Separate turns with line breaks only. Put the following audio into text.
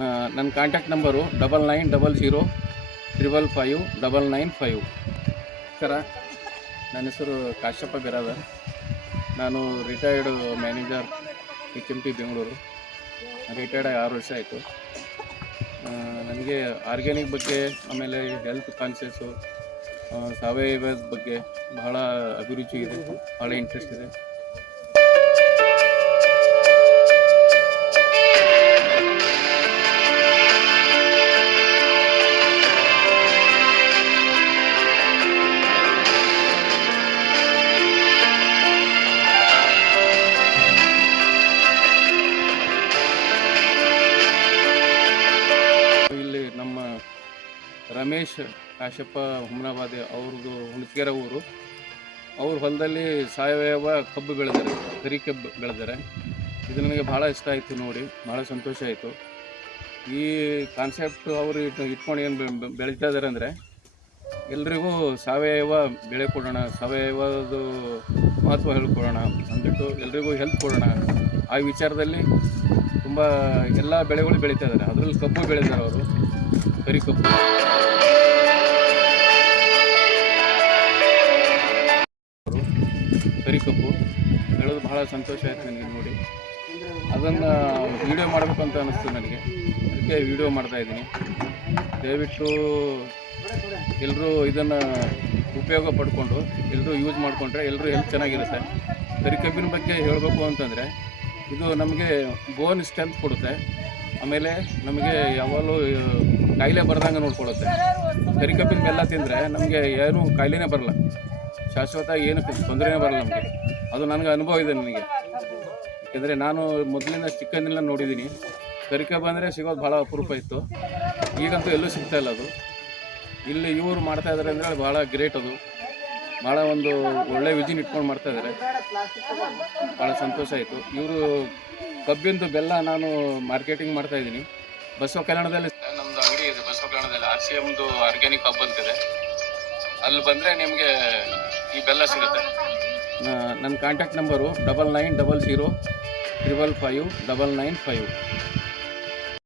ನನ್ನ contact number double nine double zero triple five double nine five sir ನನ್ನ ಹೆಸರು ಕಾಶ್ಯಪ್ಪ ಬಿರಾದರ್. ನಾನು retired manager H M T Bengaluru retired ಆಗಿ ಆರು ವರ್ಷ ಆಯಿತು. ನನಗೆ ಆರ್ಗ್ಯಾನಿಕ್ ಬಗ್ಗೆ, ಆಮೇಲೆ ಹೆಲ್ತ್ ಕಾನ್ಷಿಯಸ್ಸು ಸಾವಯವದ ಬಗ್ಗೆ ಬಹಳ ಅಭಿರುಚಿ ಇದೆ ಭಾಳ ಇಂಟ್ರೆಸ್ಟ್ ಇದೆ. ರಮೇಶ್ ಕಾಶಪ್ಪ ಹುಮನಾಬಾದಿ ಅವ್ರದ್ದು ಹುಣಸಗೆರೆ ಊರು. ಅವ್ರ ಹೊಲದಲ್ಲಿ ಸಾವಯವ ಕಬ್ಬು ಬೆಳೆದಾರೆ ಕರಿ ಕಬ್ಬು ಬೆಳೆದಾರೆ ಇದು ನನಗೆ ಭಾಳ ಇಷ್ಟ ಆಯಿತು ನೋಡಿ ಭಾಳ ಸಂತೋಷ ಆಯಿತು. ಈ ಕಾನ್ಸೆಪ್ಟ್ ಅವರು ಇಟ್ಟು ಇಟ್ಕೊಂಡು ಏನು ಬೆಳೀತಾ ಇದ್ದಾರೆ ಅಂದರೆ, ಎಲ್ರಿಗೂ ಸಾವಯವ ಬೆಳೆ ಕೊಡೋಣ, ಸಾವಯವದ ಮಹತ್ವ ಹೇಳ್ಕೊಡೋಣ ಅಂದ್ಬಿಟ್ಟು ಎಲ್ರಿಗೂ ಹೆಲ್ಪ್ ಕೊಡೋಣ. ಆ ವಿಚಾರದಲ್ಲಿ ತುಂಬ ಎಲ್ಲ ಬೆಳೆಗಳು ಬೆಳೀತಾ ಇದ್ದಾರೆ ಅದರಲ್ಲಿ ಕಬ್ಬು ಬೆಳೀತಾರೆ ಅವರು, ಕರಿ ಕಬ್ಬು. ಕರಿ ಕಬ್ಬು. ಬೆಳೆದು ಬಹಳ ಸಂತೋಷ ಆಯಿತು ನನಗೆ ನೋಡಿ. ಅದನ್ನು ವಿಡಿಯೋ ಮಾಡಬೇಕು ಅಂತ ಅನ್ನಿಸ್ತು ನನಗೆ. ಅದಕ್ಕೆ ವಿಡಿಯೋ ಮಾಡ್ತಾ ಇದ್ದೀನಿ. ದಯವಿಟ್ಟು ಎಲ್ಲರೂ ಇದನ್ನು ಉಪಯೋಗ ಪಡ್ಕೊಂಡು ಎಲ್ಲರೂ ಯೂಸ್ ಮಾಡಿಕೊಂಡ್ರೆ ಎಲ್ಲರೂ ಹೆಲ್ತ್ ಚೆನ್ನಾಗಿರುತ್ತೆ. ಕರಿ ಕಬ್ಬಿನ ಬಗ್ಗೆ ಹೇಳಬೇಕು ಅಂತಂದರೆ, ಇದು ನಮಗೆ ಬೋನ್ ಸ್ಟ್ರೆಂತ್ ಕೊಡುತ್ತೆ. ಆಮೇಲೆ ನಮಗೆ ಯಾವಾಗಲೂ ಕಾಯಿಲೆ ಬರ್ದಂಗೆ ಕರಿ ಕಬ್ಬಿನ ಬೆಲ್ಲ ತಿಂದರೆ ನಮಗೆ ಏನೂ ಕಾಯಿಲೆನೇ ಬರಲ್ಲ. ಶಾಶ್ವತ ಏನು ತೊಂದರೆನೇ ಬರಲ್ಲ ನಮಗೆ. ಅದು ನನಗೆ ಅನುಭವ ಇದೆ ನನಗೆ. ಯಾಕೆಂದರೆ ನಾನು ಮೊದಲಿಂದ ಚಿಕ್ಕಂದಿಲ್ಲ ನೋಡಿದ್ದೀನಿ. ಕರಿಕೆ ಬಂದರೆ ಸಿಗೋದು ಭಾಳ ಅಪರೂಪ ಇತ್ತು. ಈಗಂತೂ ಎಲ್ಲೂ ಸಿಗ್ತಾ ಇಲ್ಲ ಅದು. ಇಲ್ಲಿ ಇವರು ಮಾಡ್ತಾ ಇದ್ದಾರೆ ಅಂದರೆ ಭಾಳ ಗ್ರೇಟ್ ಅದು. ಭಾಳ ಒಂದು ಒಳ್ಳೆ ವಿಜಿನ್ ಇಟ್ಕೊಂಡು ಮಾಡ್ತಾ ಇದ್ದಾರೆ ಭಾಳ ಸಂತೋಷ ಆಯಿತು. ಇವರು ಕಬ್ಬಿಂದು ಬೆಲ್ಲ ನಾನು ಮಾರ್ಕೆಟಿಂಗ್ ಮಾಡ್ತಾ ಇದ್ದೀನಿ. ಬಸವ ಕಲ್ಯಾಣದಲ್ಲಿ ನಮ್ಮದು ಅಂಗಡಿ ಇದೆ. ಬಸವ ಕಲ್ಯಾಣದಲ್ಲಿ ಆರ್ ಸಿ ಎಮ್ದು ಆರ್ಗ್ಯಾನಿಕ್ ಹಬ್ ಅಂತಿದೆ ಅಲ್ಲಿ ಬಂದರೆ ನಿಮಗೆ ಈ ಬೆಲ್ಲ ಸಿಗುತ್ತೆ. ನನ್ನ contact number double nine double zero triple five double nine five.